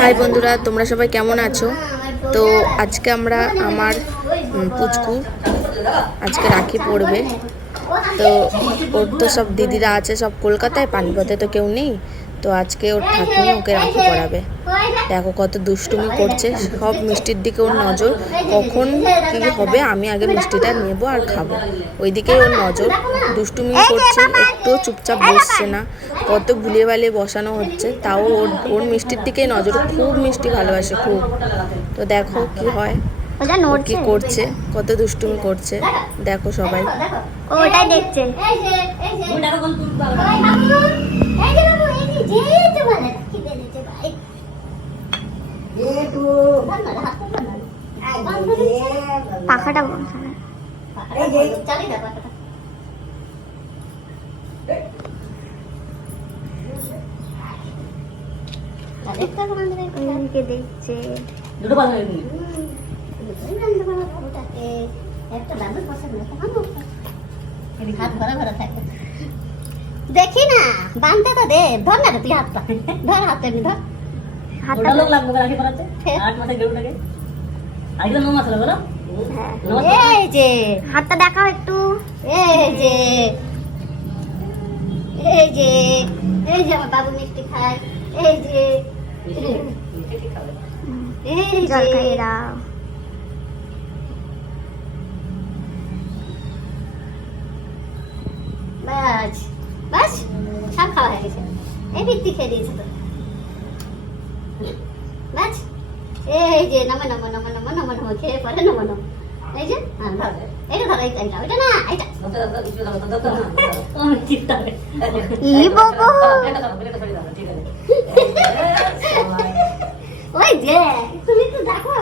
High বন্ধুরা, তোমরা সবাই কেমন আছো? তো আজকে আমরা আমার পুচকু আজকে রাখি পড়বে। তো ওর তো সব দিদিরা আছে সব কলকাতায়, পানিপথে তো কেউ নেই। তো আজকে ওর ঠাকুমা ওকে রাখি পড়াবে। দেখো কত দুষ্টুমি করছে, সব মিষ্টির দিকে ওর নজর। কখন কী হবে আমি আগে মিষ্টিটা নেবো আর খাবো, ওইদিকেই ওর নজর। দুষ্টুমি করছে, একটুও চুপচাপ বসছে না। কত ভুলিয়ে ভালিয়ে বসানো হচ্ছে, তাও ওর মিষ্টির দিকেই নজর। খুব মিষ্টি ভালোবাসে, খুব। তো দেখো কি হয়, কি করছে, কত দুষ্টুমি করছে দেখো সবাই। ওটাই দেখছে। পাখাটা দেখছে। দেখি না বানতে তো দে, ধর না তুই হাতটা ধর, হাতে ধর। হাতটা লোক লাগবে রাখি পড়াতে 8 মাসে গরুটাকে আইলো 9 মাস হলো বলো। এই যে হাতটা দেখাও একটু। এই যে এই যে এই যে আমার বাবু মিষ্টি খায়। এই যে এই জল যে খাইয়ে দাও। বাস বাস সব খাওয়া হয়ে গেছে। এই বৃত্তি খেয়ে দিয়েছে তো বাস। এই যে নমো নমো নমো নমো নমো নমো খেয়ে পরে নমো নমো। এই যে হ্যাঁ ধর, এইটা ধর, এইটা ওইটা না, এইটা ই বাবা, ওই যে তুমি তো দেখো।